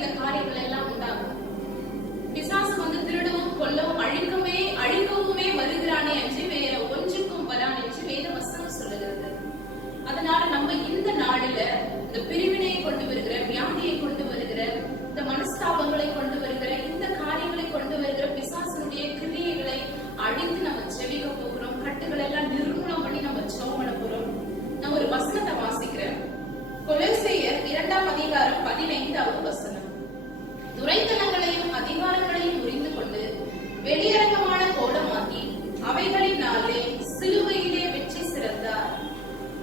இந்த காரியங்கள் எல்லாம் உண்டாகும். பிசாசு திருடவும் கொல்லவும் அழிக்கவுமே வருகிறானே என்று வேற ஒன்றுக்கும் வரான் என்று வேத வசனம் சொல்லுகிறது. அதனால நம்ம இந்த நாளில இந்த பிரிவினையை கொண்டு வருகிற, வியாதியை கொண்டு வருகிற, இந்த மனஸ்தாபங்களை கொண்டு வருகிற, இந்த காரியங்களை கொண்டு வருகிற பிசாசனுடைய கிரியைகளை அழித்து நம்ம ஜெபிக்க போகிறோம். கட்டுகள் எல்லாம் நிர்மூலம் பண்ணி நம்ம ஜெபம் பண்ண போறோம். நான் ஒரு வசனத்தை வாசிக்கிறேன். கொலோசையர் 2ஆம் அதிகாரம் 15வது வசனம். துரைத்தனங்களையும் அதிகாரங்களையும் புரிந்து கொண்டு வெளியரங்கமான கோலமாக்கி அவைகளினாலே சிலுவையிலே வெற்றி சிறந்தார்.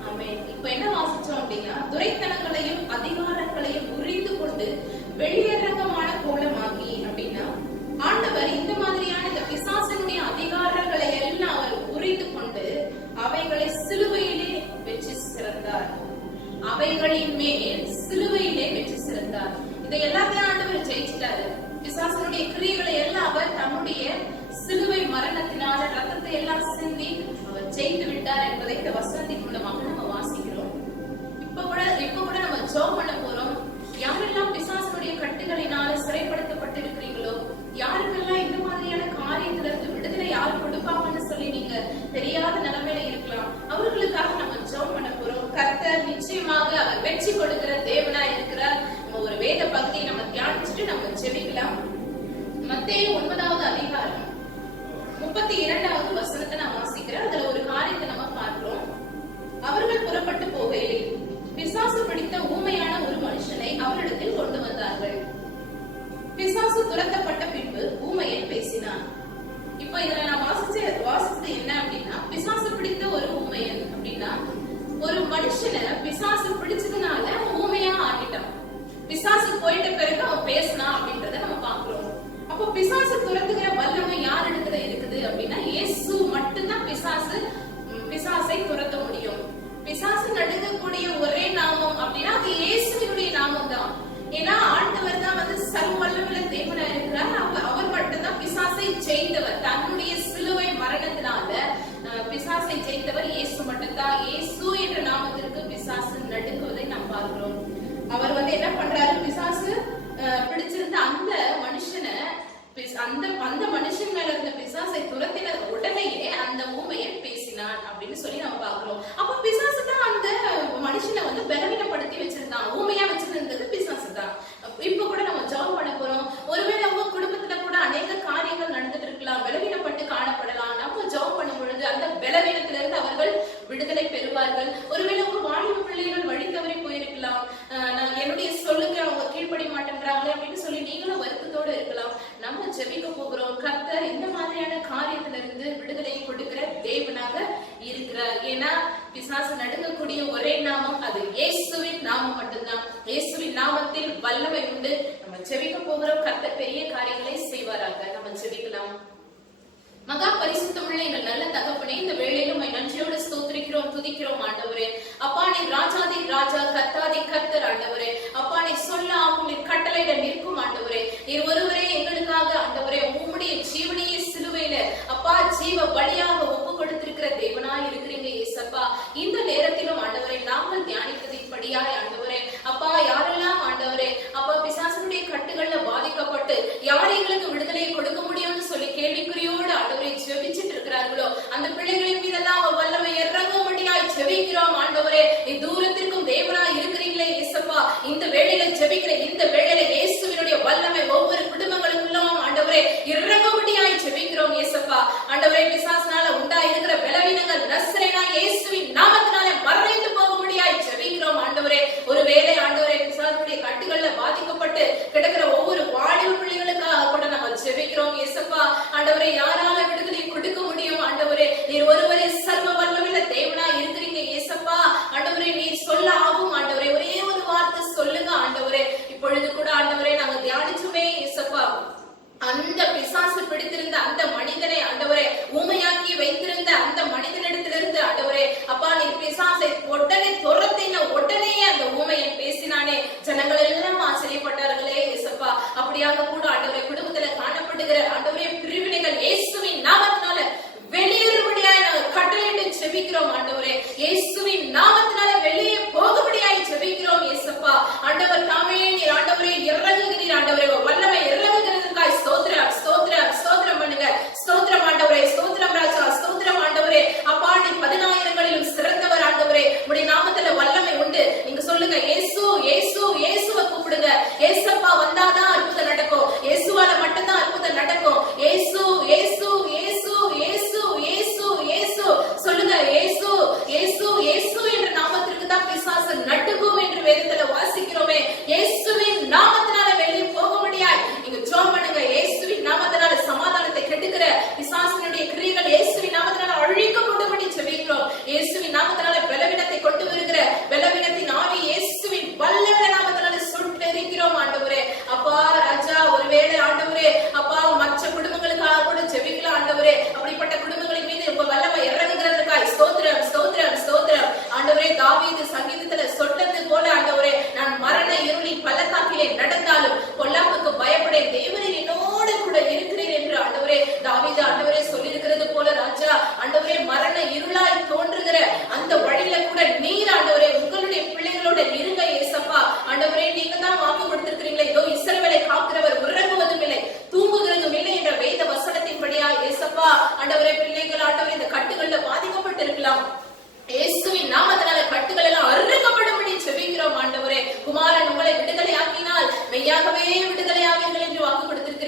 ஆமென். இப்ப என்ன வாசிச்சோம் அப்படின்னா, துரைத்தனங்களையும் அதிகாரங்களையும் புரிந்து கொண்டு வெளியரங்கமான கோலமாக்கி அப்படின்னா, ஆண்டவர் இந்த மாதிரியான இந்த பிசாசனுடைய அதிகாரங்களை எல்லாம் அவர் புரிந்து கொண்டு அவைகளை சிலுவையிலே வெற்றி சிறந்தார். அவைகளின் மேல் சிலுவையிலே வெற்றி சிறந்தார். இதை எல்லாத்தையும் ஆண்டவர் ஜெயிச்சிட்டாரு. பிசாசனுடைய கிரியைகளை எல்லாம் அவர் தன்னுடைய சிலுவை மரணத்தினால ரத்தத்தை எல்லாம் சிந்தி அவர் ஜெயித்து விட்டார் என்பதை இந்த வசனத்தின் மூலமாக நம்ம வாசிக்கிறோம். இப்ப கூட நம்ம ஜெபம் பண்ண போறோம். யாரெல்லாம் பிசாசனுடைய கட்டுகளினால சிறைப்படுத்தப்பட்டிருக்கிறீங்களோ, யாருக்கெல்லாம் இந்த மாதிரியான காரியத்திலிருந்து விடுதலை யார் கொடுப்பாங்கன்னு சொல்லி நீங்க தெரியாத நிலைமையில இருக்கலாம், அவர்களுக்காக நம்ம ஜெபம் பண்ண போறோம். கர்த்தர் நிச்சயமாக அவர் வெற்றி கொடுக்கிற தேவனா இருக்கிறார். நம்ம ஒரு வேத பகுதியை நம்ம தியானிச்சுட்டு நம்ம ஜெபிக்கலாம். மத்தேயு 9வது அதிகாரம் 32வது வசனத்தை நான் வாசிக்கிறேன். அதுல ஒரு காரியத்தை நம்ம பார்க்கிறோம். அவர்கள் புறப்பட்டு போகையில் பிசாசு பிடித்த ஊமையான ஒரு மனுஷனை அவரிடத்தில் கொண்டு வந்தார்கள். பிசாசு துரத்தப்பட்ட பின்பு ஊமையன் பேசினான். இப்ப இதுல நான் வாசிச்சது என்ன அப்படின்னா, பிசாசு பிடித்த ஒரு ஊமையன் அப்படின்னா, ஒரு மனுஷனை பிசாசு பிடிச்சதுனால ஊமையா ஆகிட்டான். பிசாசு போயிட்ட பிறகு அவன் பேசினான் அப்படின்றத நம்ம பாக்குறோம். அப்போ பிசாசு துரத்துகிற வல்லமை யார் இடத்துல இருக்குது அப்படின்னா, இயேசு மட்டும்தான் பிசாசை துரத்த முடியும். பிசாசு நடுங்கக்கூடிய ஒரே நாமம் அப்படின்னா அது இயேசுவினுடைய நாமம் தான். ஏன்னா ஆண்டவர் தான் சர்வ வல்லமையுள்ள தேவனா இருக்கிறார். அவர் மட்டும்தான் பிசாசை ஜெயித்தவர். தன்னுடைய சிலுவை மரணத்தினால பிசாசை ஜெயித்தவர் இயேசு மட்டும்தான். இயேசு என்ற நாமத்திற்கு பிசாசு நடுங்குவதை நாம் பார்க்கிறோம். அவர் என்ன பண்றாரு, பிசாசு பிடிச்சிருந்த அந்த மனுஷனை அந்த மனுஷன் மேல இருந்த பிசாசை துரத்தின உடனேயே அந்த ஊமையை பேசினான் அப்படின்னு சொல்லி நம்ம பாக்குறோம். அப்ப பிசாசு தான் அந்த மனுஷனை பலவீனப்படுத்தி வச்சிருந்தான். ஊமையா வச்சிருந்தது பிசாசு தான். இப்ப கூட நம்ம ஜெபம் பண்ண போறோம். ஒருவேளை உங்க குடும்பத்துல கூட அநேக காரியங்கள் நடந்துட்டு இருக்கலாம், பலவீனப்பட்டு காணப்படலாம். நம்ம ஜெபம் பண்ணும் பொழுது அந்த பலவீனத்திலிருந்து அவர்கள் விடுதலை பெறுவார்கள். ஒருவேளை உங்க வாலிப பிள்ளைகள் வழி தவறி போயிருக்கலாம், என்னுடைய சொல்லுக்கு அவங்க கீழ்ப்படி மாட்டேங்கிறாங்களே அப்படின்னு சொல்லி நீங்களும் வருத்தத்தோடு இருக்கலாம். நம்ம ஜெபிக்க போகிறோம். கர்த்தர் இந்த மாதிரியான காரியத்திலிருந்து விடுதலை கொடுக்கிற தேவனாக இருக்கிறார். ஏன்னா பிசாசு நடுங்கக்கூடிய ஒரே நாமம் அது இயேசுவின் நாமம் மட்டும்தான். இயேசுவின் நாமத்தில் வல்லமை உண்டு. நம்ம ஜெபிக்க போகிறோம். கர்த்தர் பெரிய காரியங்களை செய்வாராக. நம்ம ஜெபிக்கலாம். மகா பரிசுத்தமுள்ள எங்கள் நல்ல தகப்பனே, இந்த வேளையில உம்மை நன்றியோடு ஸ்தோத்திரிக்கிறோம், துதிக்கிறோம் ஆண்டவரே. அப்பா நீர் ராஜாதி ராஜா, கர்த்தாதி கர்த்தர் ஆண்டவரே. அப்பா நீர் சொல்ல ஆகும், நீர் கட்டளையிட நிற்கும் ஆண்டவரே. நீர் ஒருவரே எங்களுக்காக ஆண்டவரே உம்முடைய ஜீவனையே சிலுவையில அப்பா ஜீவ பலியாக ஒப்பு கொடுத்திருக்கிற தேவனாய் இருக்கிறீங்க இயேசப்பா. இந்த நேரத்திலும் ஆண்டவரே நாங்கள் தியானித்ததின்படியாய் ஆண்டவரே அப்பா யாரெல்லாம் ஆண்டவரே அப்பா பிசாசனுடைய கட்டுகள்ல பாதிக்கப்பட்டு யார் எங்களுக்கு விடுதலையை கொடுக்க முடியும்னு சொல்லி கேள்விக்குறியோடு ஆண்டவரை ஜெபிச்சிட்டு இருக்கிறார்களோ அந்த பிள்ளைகளின் மீதெல்லாம் வல்லமை இறங்கும்படியாய் ஜெபிக்கிறோம் ஆண்டவரே. தூரத்திற்கும் தேவனாய் இருக்கிறீங்களே இயேசப்பா, இந்த வேளையில ஜெபிக்கிற இந்த வேளையில இயேசுவினுடைய வல்லமை ஒவ்வொரு குடும்பங்களுக்குள்ளும் ஆண்டவரே இறங்கும்படியாய் ஜெபிக்கிறோம் இயேசப்பா. ஆண்டவரே பிசாசினால உண்டாயிருக்கிற பலவீனங்கள் நசரேயனாகிய இயேசுவின் நாமத்தினாலே மறைந்து போகும்படியாய் ஜெபிக்கிறோம் ஆண்டவரே. ஒருவேளை ஆண்டவரே பிசாசுடைய கட்டுகள்ல பாதிக்கப்பட்டு கிடக்கிற ஒவ்வொரு வாலிப பிள்ளைகளுக்காக கூட நாங்கள் ஜெபிக்கிறோம் இயேசப்பா. ஆண்டவரே யாரால விடுதலை கொடுக்க முடியும் ஆண்டவரே, நீர் ஒருவரே சர்வ வல்லமையுள்ள தேவனா இருக்கிறீங்க இயேசப்பா. ஆண்டவரே நீர் சொல்ல ஆகும் ஆண்டவரே, ஒரே ஒரு வார்த்தை சொல்லுங்க ஆண்டவரே. இப்பொழுது கூட ஆண்டவரே நாங்கள் தியானிச்சுமே இயேசப்பா, அந்த பிசாசு பிடித்திருந்த அந்த மனிதனை ஆண்டவரே ஊமையாக்கி வைத்திருந்த அந்த மனிதனிடத்திலிருந்து ஆண்டவரே அப்பா நீர் பிசாசை உடனே துரத்தின உடனே அந்த ஊமையன் பேசினானே, ஜனங்கள் எல்லாம் ஆச்சரியப்பட்டார்களே இயேசப்பா. அப்படியாக கூட ஆண்டவரே குடும்பத்துல காணப்படுகிற ஆண்டவரே பிரிவினைகள் இயேசுவின் நாமத்தினால வெளியேறும்படியாய் நாங்கள் கட்டளையிட்டு ஜெபிக்கிறோம் ஆண்டவரே. இயேசுவின் நாமத்தினால வெளியே போகும்படியாய் ஜெபிக்கிறோம் இயேசப்பா. ஆண்டவர் தாமே நீர் ஆண்டவரே இறங்குகிறீர்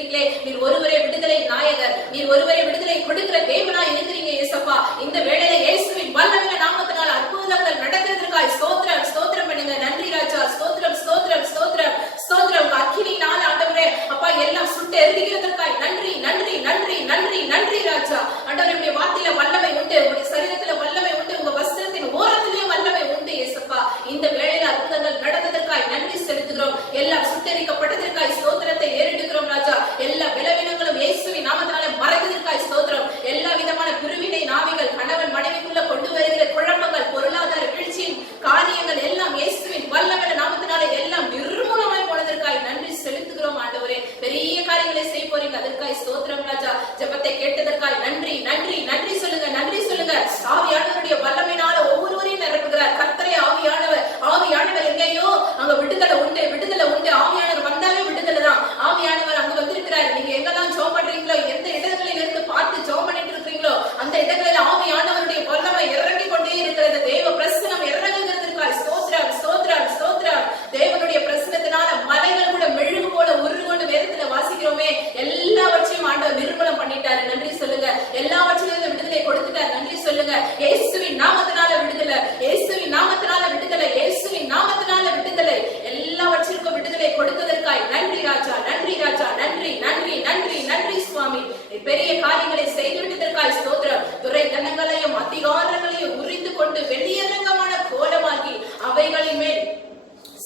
இருக்கிறீங்களே, நீர் ஒருவரே விடுதலை நாயகர், நீர் ஒருவரே விடுதலை கொடுக்கிற தேவனாய் இருக்கிறீங்க இயேசப்பா. இந்த வேளையில இயேசுவின் வல்லமையுள்ள நாமத்தினால் அற்புதங்கள் நடக்கிறதுக்காய் ஸ்தோத்திரம் ஸ்தோத்திரம் பண்ணுங்க. நன்றி ராஜா, ஸ்தோத்திரம் ஸ்தோத்திரம் ஸ்தோத்திரம் ஸ்தோத்திரம். அக்கினியினால ஆண்டவரே அப்பா எல்லாம் சுட்டு எரிகிறதற்காய் நன்றி நன்றி நன்றி நன்றி நன்றி ராஜா. ஆண்டவரே உடைய வார்த்தையில வல்லமை உண்டு, உடைய சரீரத்துல வல்லமை உண்டு, உங்க வஸ்திரத்தின் ஓரத்திலே வல்லமை உண்டு இயேசப்பா. இந்த வேளையில அற்புதங்கள் நடந்ததற்காய் நன்றி செலுத்துகிறோம். எல்லாம் சுட்டரிக்கப்பட்டதற்காய் ஸ்தோத்திரத்தை ஏறெடுக்கிறோம் ராஜா. எல்லா விளைவினங்களும் இயேசுவின் நாமத்தினால மறைந்ததற்காய் ஸ்தோத்திரம். எல்லா விதமான பிரிவினை நாவிகள், கணவன் மனைவிக்குள்ள கொண்டு வருகிற குழப்பங்கள், பொருளாதார வீழ்ச்சியின் காரியங்கள் எல்லாம் இயேசுவின் வல்லமையுள்ள நாமத்தினால எல்லாம் நிர்மூலமாய் போனதற்காய் நன்றி செலுத்துகிறோம் ஆண்டவரே. பெரிய காரியங்களை செய்ய போறீங்க, அதற்காய் ஸ்தோத்திரம் ராஜா. ஜெபத்தை கேட்டதற்காய் நன்றி நன்றி நன்றி சொல்லுங்க, நன்றி சொல்லுங்க. ஆவியானவருடைய வல்லமையினால ஒவ்வொருவரையும் நிரப்புகிறார் கர்த்தரே. ஆவியானவர் ஆவியானவர் எங்கேயோ அங்க விடுதலை உண்டு, விடுதலை உண்டு. ஆவியானவர் வந்தாவே விடுதலை தான். ஆவியானவர் அங்க வந்திருக்கிறார். நீங்க எங்கெல்லாம் ஜெபம் பண்றீங்களோ, எந்த இடங்களில் இருந்து பார்த்து ஜெபம் பண்ணிட்டு இருக்கிறீங்களோ அந்த இடங்களில் ஆவியானவருடைய வல்லமை இறங்கி கொண்டே இருக்கிறது. தேவ பிரசனம் இறங்குகிறதற்காய் ஸ்தோத்திரம் ஸ்தோத்திரம் ஸ்தோத்திரம். தேவனுடைய பிரசனத்தினால மலைகள் கூட மெழுகு போல உருகொண்டு வேதத்துல வாசிக்கிறோமே, எல்லாவற்றையும் ஆண்டவர் நிர்மூலம் பண்ணிட்டாரு. நன்றி சொல்லுங்க. எல்லாவற்றிலிருந்து விடுதலை கொடுத்துட்டார். நன்றி சொல்லுங்க. இயேசுவின் நாமத்தினால விடுதலை, இயேசுவின் நாமத்தினால விடுதலை, இயேசுவின் நாமத்தினால விடுதலை. எல்லாவற்றிற்கும் விடுதலை கொடுத்ததற்காய் நன்றி ராஜா, நன்றி ராஜா, நன்றி நன்றி நன்றி நன்றி சுவாமி. பெரிய காரியங்களை செய்துவிட்டதற்காய் ஸ்தோத்திரம். துறை தனங்களையும் அதிகாரங்களையும் உரிந்து கொண்டு வெளியரங்கமான கோலமாக்கி அவைகளின் மேல்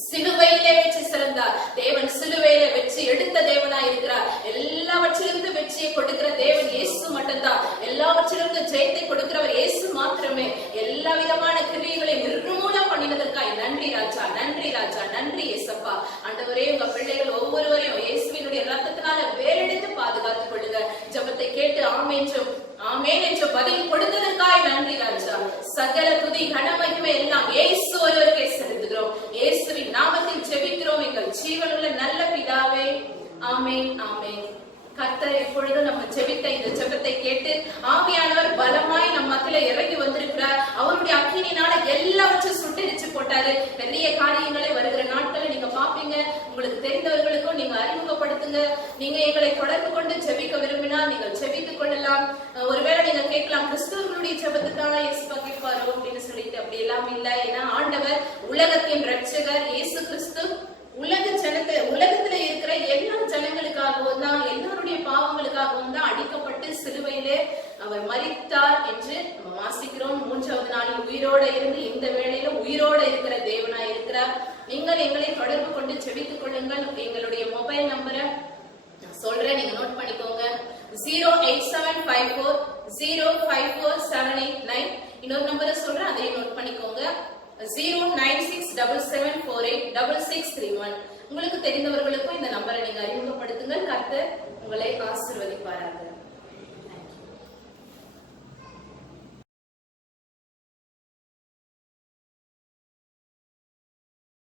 சிலுவையிலே வெற்றி சிறந்தார். தேவன் சிலுவையில வெற்றி எடுத்த தேவனாய் இருக்கிறார். எல்லாவற்றிலிருந்து வெற்றியை கொடுக்கிற தேவன் இயேசு மட்டும்தான். எல்லாவற்றிலிருந்து ஜெயத்தை கொடுக்கிறவர் இயேசு மாத்திரமே. எல்லா விதமான கிரியைகளை நிர்மூலம் பண்ணினதற்காய் நன்றி ராஜா, நன்றி ராஜா, நன்றி இயேசப்பா. ஆண்டவரே உங்க பிள்ளைகள் ஒவ்வொருவரையும் இயேசுவினுடைய ரத்தத்தினால வேலெடுத்து பாதுகாத்துக் கொள்ளுங்க. ஜெபத்தை கேட்டு ஆமென்றும் ஆமென் என்று பதில் கொடுத்ததற்காய் நன்றி ராஜா. சகல துதி கனமகிமை எல்லாம் இயேசு ஒருவருக்கே செலுத்துகிறோம். இயேசுவின் நாமத்தில் ஜெபிக்கிறோம் எங்கள் ஜீவனுள்ள நல்ல பிதாவே, ஆமென் ஆமென். கர்த்தர் எப்பொழுது நம்ம ஜெபித்த இந்த ஜெபத்தை கேட்டு ஆவியானவர் பலமாய் நம்ம மத்தியில இறங்கி வந்திருக்கிறார். அவருடைய அக்கினினால எல்லாவற்றையும் சுட்டரிச்சு போட்டாரு. பெரிய காரியங்களை வருகிற நாட்களை நீங்க பாப்பீங்க. உங்களுக்கு தெரிந்தவர்களுக்கும் நீங்க அறிமுகப்படுத்துங்க. நீங்க எங்களை தொடர்பு கொண்டு ஜெபிக்க விரும்பினால் நீங்கள் ஜெபித்துக் கொள்ளலாம். ஒருவேளை நீங்க கேட்கலாம், கிறிஸ்தவர்களுடைய ஜெபத்துக்கான இயேசுப்பா கேட்பாரோ அப்படின்னு சொல்லிட்டு. அப்படி எல்லாம் இல்லை. ஏன்னா ஆண்டவர் உலகத்தின் ரட்சகர் இயேசு கிறிஸ்து உலகத்துல இருக்கிற எல்லா ஜனங்களுக்காகவும் தான், எல்லாருடைய பாவங்களுக்காகவும் தான் அடிக்கப்பட்டு சிலுவையிலே அவர் மரித்தார் என்று நம்ம வாசிக்கிறோம். 3வது நாளில் உயிரோட இருந்து இந்த வேளையில உயிரோட இருக்கிற தேவனாய் இருக்கிறார். நீங்கள் எங்களை தொடர்பு கொண்டு ஜெபித்துக் கொள்ளுங்கள். எங்களுடைய மொபைல் நம்பரை சொல்றேன், நீங்க நோட் பண்ணிக்கோங்க. 08754054789. இன்னொரு நம்பரை சொல்றேன், அதையும் நோட் பண்ணிக்கோங்க. 09677486631. உங்களுக்கு தெரிந்தவர்களுக்கும் இந்த நம்பரை நீங்க அறிமுகப்படுத்துங்கள். கர்த்தர் உங்களை ஆசீர்வதிப்பாராக.